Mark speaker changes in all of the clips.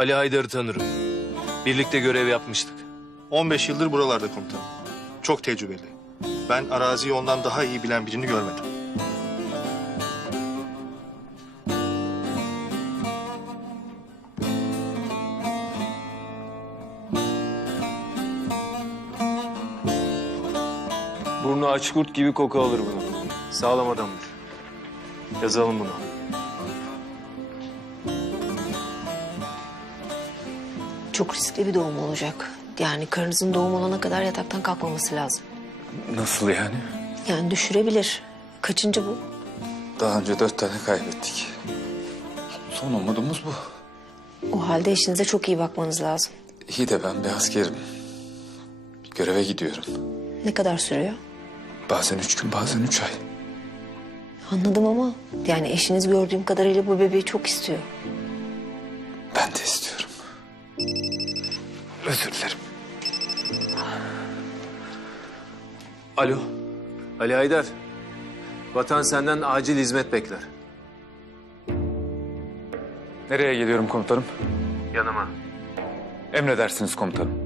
Speaker 1: Ali Haydar'ı tanırım. Birlikte görev yapmıştık.
Speaker 2: 15 yıldır buralarda komutanım. Çok tecrübeli. Ben araziyi ondan daha iyi bilen birini görmedim.
Speaker 1: Burnu aç kurt gibi koku alır bunu. Sağlam adamdır. Yazalım bunu.
Speaker 3: Çok riskli bir doğum olacak. Yani karınızın doğum olana kadar yataktan kalkmaması lazım.
Speaker 4: Nasıl yani?
Speaker 3: Yani düşürebilir. Kaçıncı bu?
Speaker 4: Daha önce dört tane kaybettik. Son umudumuz bu.
Speaker 3: O halde eşinize çok iyi bakmanız lazım.
Speaker 4: İyi de ben bir askerim. Göreve gidiyorum.
Speaker 3: Ne kadar sürüyor?
Speaker 4: Bazen üç gün bazen üç ay.
Speaker 3: Anladım ama yani eşiniz gördüğüm kadarıyla bu bebeği çok istiyor.
Speaker 4: Ben de istiyorum. Özür dilerim.
Speaker 1: Alo. Ali Haydar. Vatan senden acil hizmet bekler.
Speaker 4: Nereye geliyorum komutanım?
Speaker 1: Yanıma.
Speaker 4: Emredersiniz komutanım.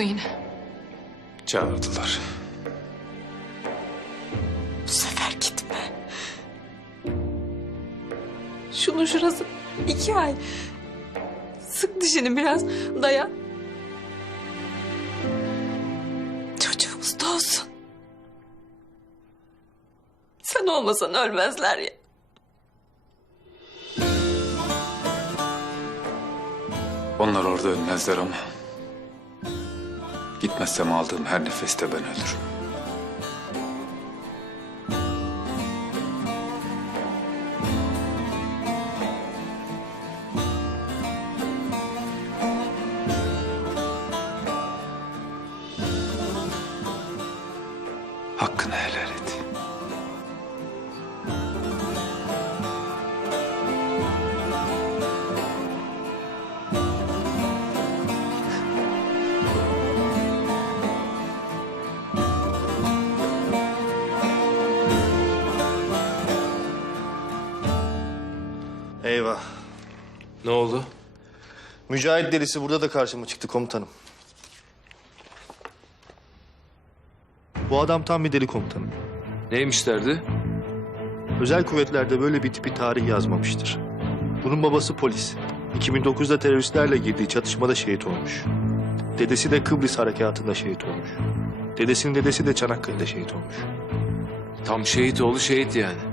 Speaker 5: Musun yine?
Speaker 4: Çağırdılar.
Speaker 5: Bu sefer gitme. Şunun şurası iki ay. Sık dişini biraz dayan. Çocuğumuz da olsun. Sen olmasan ölmezler ya.
Speaker 4: Onlar orada ölmezler ama... Gitmezsem aldığım her nefeste ben ölürüm.
Speaker 1: Ne oldu?
Speaker 2: Mücahit delisi burada da karşıma çıktı komutanım. Bu adam tam bir deli komutanım.
Speaker 1: Neymiş derdi?
Speaker 2: Özel kuvvetlerde böyle bir tipi tarih yazmamıştır. Bunun babası polis. 2009'da teröristlerle girdiği çatışmada şehit olmuş. Dedesi de Kıbrıs harekatında şehit olmuş. Dedesinin dedesi de Çanakkale'de şehit olmuş.
Speaker 1: Tam şehit oğlu şehit yani.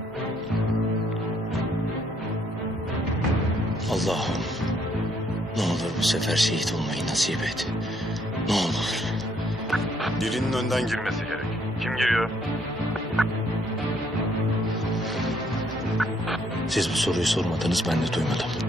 Speaker 6: Allah'ım ne olur bu sefer şehit olmayı nasip et. Ne olur.
Speaker 7: Birinin önden girmesi gerek. Kim giriyor?
Speaker 6: Siz bu soruyu sormadınız ben de duymadım.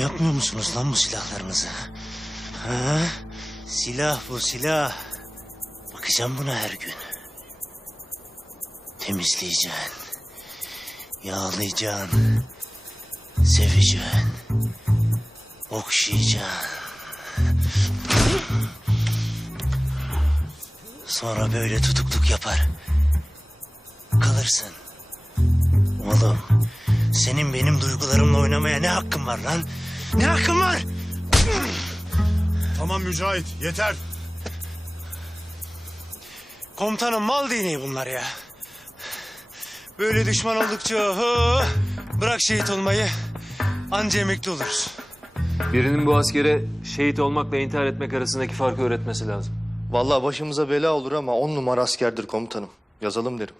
Speaker 6: Yapmıyor musunuz lan bu silahlarınıza? Ha? Silah bu silah. Bakacağım buna her gün. Temizleyeceksin. Yağlayacaksın. Seveceksin. Okşayacaksın. Sonra böyle tutukluk yapar. Kalırsın. Oğlum senin benim duygularımla oynamaya ne hakkın var lan? Ne hakkın var?
Speaker 7: Tamam Mücahit yeter.
Speaker 6: Komutanım mal değneği bunlar ya. Böyle düşman oldukça hı, bırak şehit olmayı. Anca emekli oluruz.
Speaker 1: Birinin bu askere şehit olmakla intihar etmek arasındaki farkı öğretmesi lazım.
Speaker 2: Vallahi başımıza bela olur ama on numara askerdir komutanım. Yazalım derim.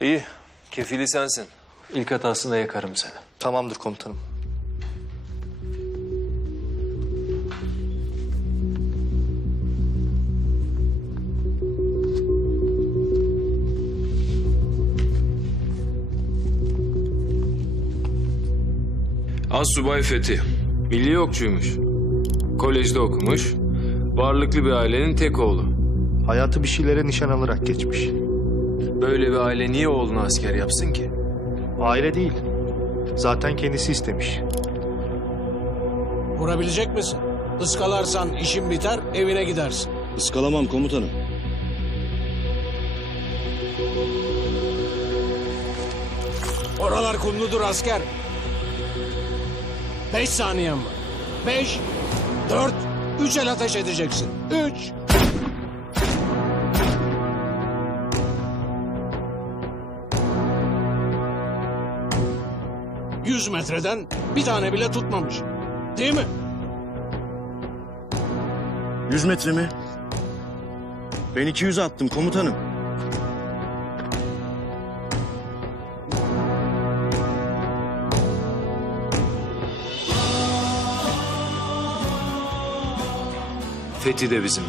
Speaker 1: İyi. Kefili sensin. İlk hatasında yakarım seni.
Speaker 2: Tamamdır komutanım.
Speaker 8: Assubay Fethi. Milli okçuymuş. Kolejde okumuş. Varlıklı bir ailenin tek oğlu.
Speaker 2: Hayatı bir şeylere nişan alarak geçmiş.
Speaker 1: Böyle bir aile niye oğlunu asker yapsın ki?
Speaker 2: Aile değil. Zaten kendisi istemiş.
Speaker 9: Vurabilecek misin? Iskalarsan işin biter, evine gidersin.
Speaker 6: Iskalamam komutanım.
Speaker 9: Oralar kumludur asker. Beş saniyen var. Beş, dört, üç el ateş edeceksin. Üç. Yüz metreden bir tane bile tutmamış. Değil mi?
Speaker 6: Yüz metre mi? Ben 200 attım komutanım.
Speaker 1: Fethi de bizimle.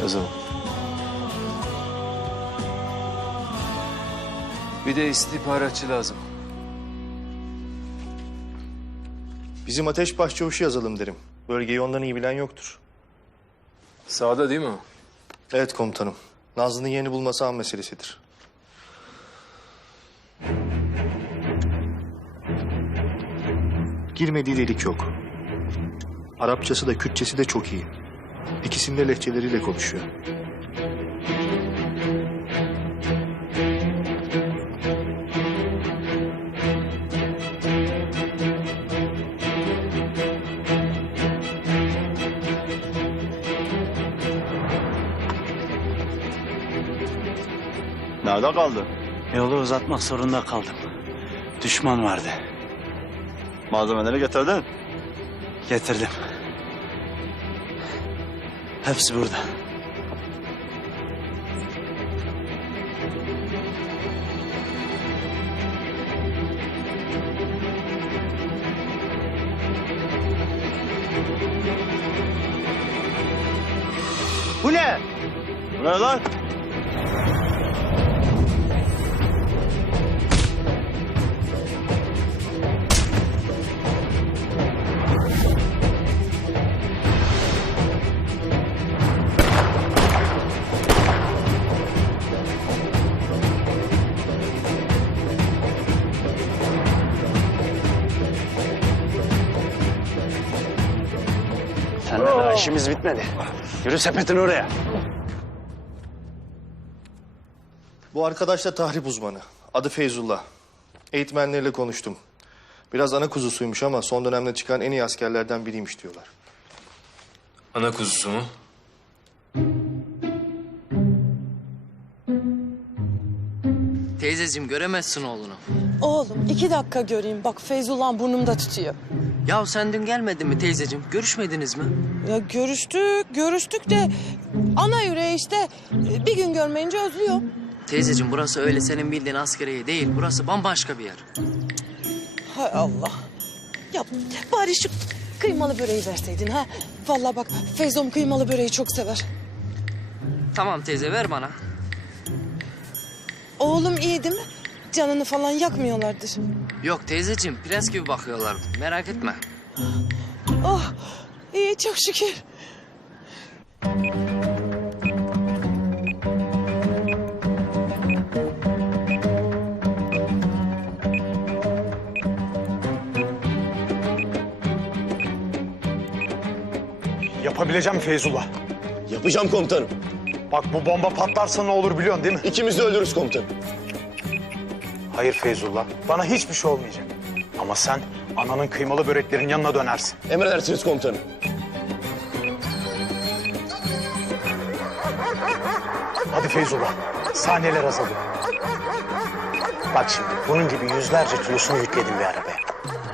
Speaker 1: Yazalım. Bir de istihbaratçı lazım.
Speaker 2: Bizim ateş başçavuşu yazalım derim. Bölgeyi ondan iyi bilen yoktur.
Speaker 1: Sağda değil mi o?
Speaker 2: Evet komutanım. Nazlı'nın yerini bulması an meselesidir. Girmediği delik yok. Arapçası da Kürtçesi de çok iyi. İkisinde lehçeleriyle konuşuyor.
Speaker 6: Nerede kaldı? Yolu uzatmak zorunda kaldım. Düşman vardı. Malzemeleri getirdin? Getirdim. Hepsi burada. Bu ne? Bu ne lan? Seninle daha işimiz bitmedi. Yürü sepetin oraya.
Speaker 2: Bu arkadaş da tahrip uzmanı. Adı Feyzullah. Eğitmenleriyle konuştum. Biraz ana kuzusuymuş ama son dönemde çıkan en iyi askerlerden biriymiş diyorlar.
Speaker 1: Ana kuzusu mu?
Speaker 10: Teyzeciğim göremezsin oğlunu.
Speaker 5: Oğlum iki dakika göreyim. Bak Feyzullah burnumda tutuyor.
Speaker 10: Ya sen dün gelmedin mi teyzeciğim? Görüşmediniz mi?
Speaker 5: Ya görüştük, görüştük de ana yüreği işte bir gün görmeyince özlüyor.
Speaker 10: Teyzeciğim burası öyle senin bildiğin askeriye değil. Burası bambaşka bir yer.
Speaker 5: Hay Allah. Ya bari şu kıymalı böreği verseydin ha. Vallahi bak Feyzom kıymalı böreği çok sever.
Speaker 10: Tamam teyze ver bana.
Speaker 5: Oğlum iyi değil mi? Canını falan yakmıyorlardır.
Speaker 10: Yok teyzeciğim prens gibi bakıyorlar. Merak etme.
Speaker 5: Oh iyi çok şükür.
Speaker 11: Yapabileceğim Feyzullah.
Speaker 12: Yapacağım komutanım.
Speaker 11: Bak bu bomba patlarsa ne olur biliyorsun değil mi?
Speaker 12: İkimiz de ölürüz komutanım.
Speaker 11: Hayır Feyzullah. Bana hiçbir şey olmayacak. Ama sen ananın kıymalı böreklerin yanına dönersin.
Speaker 12: Emredersiniz komutanım.
Speaker 11: Hadi Feyzullah. Saniyeler azalıyor. Bak şimdi bunun gibi yüzlerce kilosunu yükledim bir arabaya.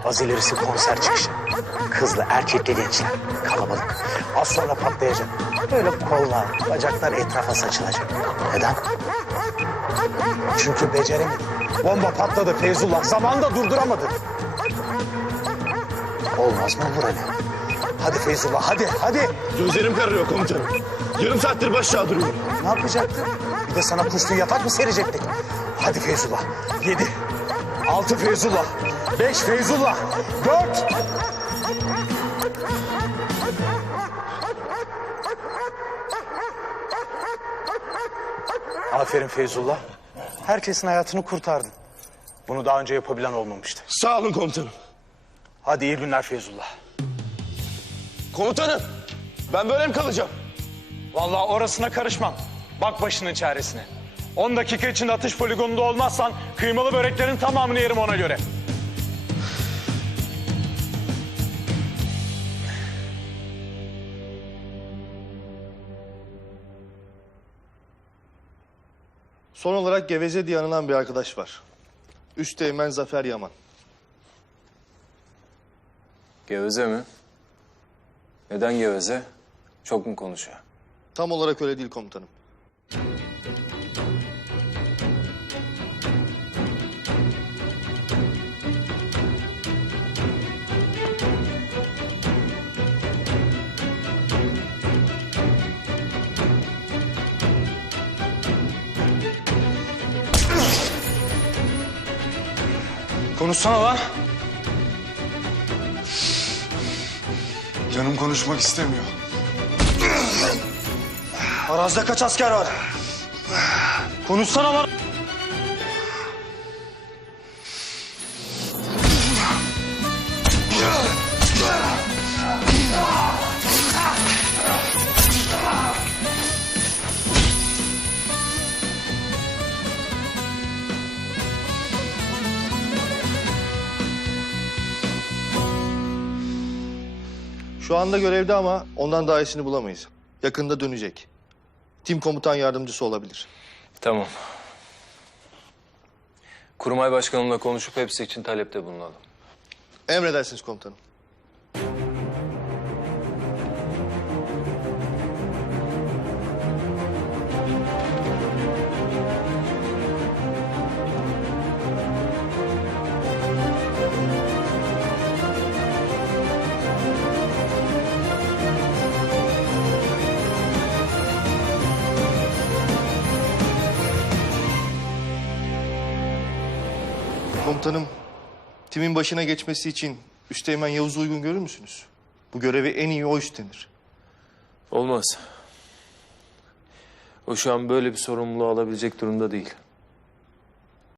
Speaker 11: Az ilerisi konser çıkışı. Kızlı, erkekli gençler. Kalabalık. Az sonra patlayacak. Böyle kollar, bacaklar etrafa saçılacak. Neden? Çünkü beceremedim. Bomba patladı Feyzullah. Zamanında durduramadı. Olmaz mı bu ne? Hadi Feyzullah hadi hadi.
Speaker 12: Gözlerim kararıyor komutanım. Yarım saattir baş duruyorum.
Speaker 11: Ne yapacaktın? Bir de sana kuşluğu yatak mı serecektik? Hadi Feyzullah. Yedi. Altı Feyzullah. Beş Feyzullah. Dört. Aferin Feyzullah. Herkesin hayatını kurtardın. Bunu daha önce yapabilen olmamıştı.
Speaker 12: Sağ olun komutanım.
Speaker 11: Hadi iyi günler Feyzullah.
Speaker 12: Komutanım ben böyle mi kalacağım?
Speaker 11: Vallahi orasına karışmam. Bak başının çaresine. 10 dakika içinde atış poligonunda olmazsan kıymalı böreklerin tamamını yerim ona göre.
Speaker 2: Son olarak Geveze diye anılan bir arkadaş var. Üsteğmen Zafer Yaman.
Speaker 1: Geveze mi? Neden geveze? Çok mu konuşuyor?
Speaker 2: Tam olarak öyle değil komutanım.
Speaker 11: Konuşsana lan.
Speaker 13: Canım konuşmak istemiyor.
Speaker 11: Arazide kaç asker var? Konuşsana lan.
Speaker 2: Şu anda görevde ama ondan daha iyisini bulamayız. Yakında dönecek. Tim komutan yardımcısı olabilir.
Speaker 1: Tamam. Kurmay başkanımla konuşup hepsi için talepte bulunalım.
Speaker 2: Emredersiniz komutanım. Komutanım, timin başına geçmesi için Üsteğmen Yavuz'u uygun görür müsünüz? Bu görevi en iyi o üstlenir.
Speaker 1: Olmaz. O şu an böyle bir sorumluluğu alabilecek durumda değil.